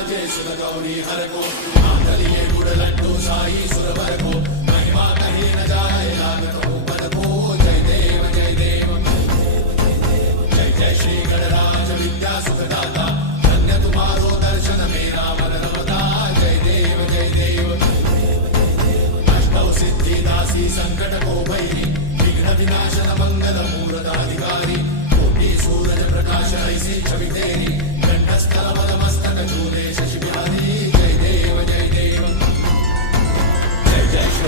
జయసుల గౌరీ హరకో. మాతలియే గుడలంటూ సాయి సురవరకో మహిమా కహీన జాయ లాగతో ప్రకాశ ఐసి చవితేరి. గంటస్థల పదమస్త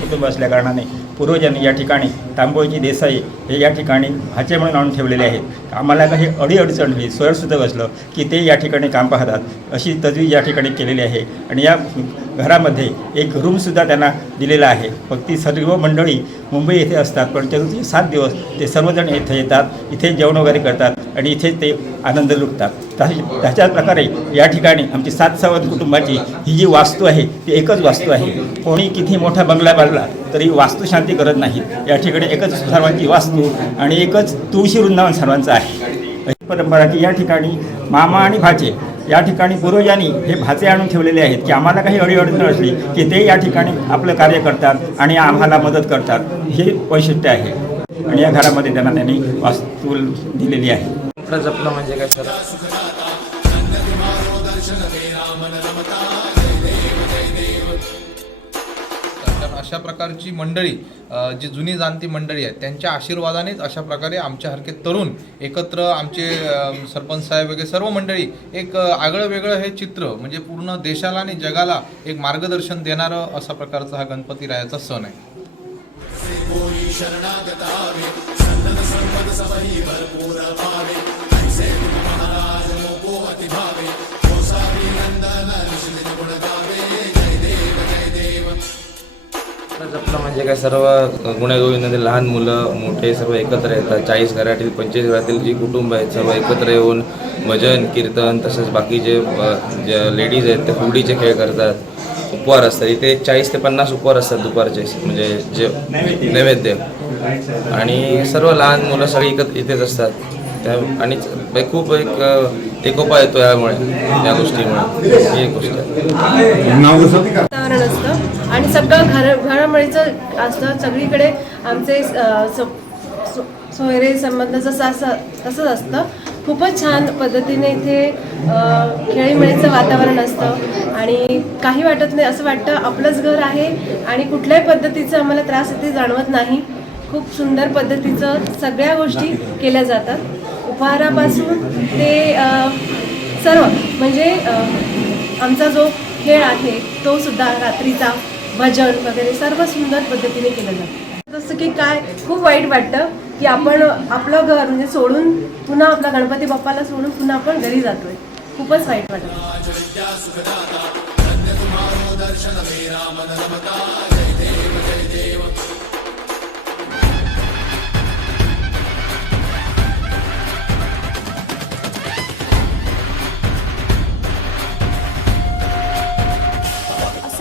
कुटुंब असल्या कारणाने. पूर्वजांनी या ठिकाणी तांबोळची देसाई हे या ठिकाणी भाचे म्हणून आणून ठेवलेले आहेत. आम्हाला काही अडीअडचण होईल सोयरसुद्धा असलं की ते या ठिकाणी काम पाहतात. अशी तजवीज या ठिकाणी केलेली आहे. आणि या घरामध्ये एक रूमसुद्धा त्यांना दिलेला आहे. फक्त ती सर्व मंडळी मुंबई येथे असतात पण ते सात दिवस ते सर्वजण येथे येतात इथे जेवण वगैरे करतात आणि इथे ते आनंद लुटतात. त्याच्याच प्रकारे या ठिकाणी आमची सात सावध कुटुंबाची ही जी वास्तू आहे ती एकच वास्तू आहे. कोणी किती मोठा बंगला बांधला तरी वास्तुशांती करत नाहीत. या ठिकाणी एकच सर्वांची वास्तू आणि एकच तुळशी वृंदावन सर्वांचं आहे. अशी परंपरा की या ठिकाणी मामा आणि भाचे या ठिकाणी पूर्वजांनी हे भाचे आणून ठेवलेले आहेत की आम्हाला काही अडीअडचण असली की ते या ठिकाणी आपलं कार्य करतात आणि आम्हाला मदत करतात. हे वैशिष्ट्य आहे. आणि या घरामध्ये त्यांना त्यांनी वास्तू दिलेली आहे. जपलं म्हणजे काय सर? कारण अशा प्रकारची मंडळी जी जुनी जाणती मंडळी आहेत त्यांच्या आशीर्वादानेच अशा प्रकारे आमच्यासारखे तरुण एकत्र आमचे सरपंच साहेब वगैरे सर्व मंडळी एक आगळं वेगळं हे चित्र म्हणजे पूर्ण देशाला आणि जगाला एक मार्गदर्शन देणारं असा प्रकारचा हा गणपती रायाचा सण आहे. म्हणजे काय सर्व गुण्यागोविंदातील लहान मुलं मोठे सर्व एकत्र येतात. चाळीस घरातील पंचवीस घरातील जी कुटुंब आहेत सर्व एकत्र येऊन भजन कीर्तन तसंच बाकीचे अ, जे लेडीज आहेत ते फुगडीचे खेळ करतात. उपवार असतात. इथे चाळीस ते पन्नास उपवार असतात दुपारचे म्हणजे जे नैवेद्य. आणि सर्व लहान मुलं सगळी एकत्र इथेच असतात. त्या आणि एक खूप एक एकोपा येतो यामुळे या गोष्टीमुळे. ही एक गोष्ट आहे. वातावरण असतं. आणि सगळं घर घडामोडीचं असतं. सगळीकडे आमचे सोयरे संबंध जसं असं तसंच असतं. खूपच छान पद्धतीने इथे खेळीमेळीचं वातावरण असतं. आणि काही वाटत नाही. असं वाटतं आपलंच घर आहे आणि कुठल्याही पद्धतीचं आम्हाला त्रास इथे जाणवत नाही. खूप सुंदर पद्धतीचं सगळ्या गोष्टी केल्या जातात. वारापासून ते सर्व म्हणजे आमचा जो खेळ आहे तो सुद्धा रात्रीचा भजन वगैरे सर्व सुंदर पद्धतीने केलं जातं. जसं की काय खूप वाईट वाटतं की आपण आपलं घर म्हणजे सोडून पुन्हा आपला गणपती बाप्पाला सोडून पुन्हा आपण घरी जातोय. खूपच वाईट वाटतं.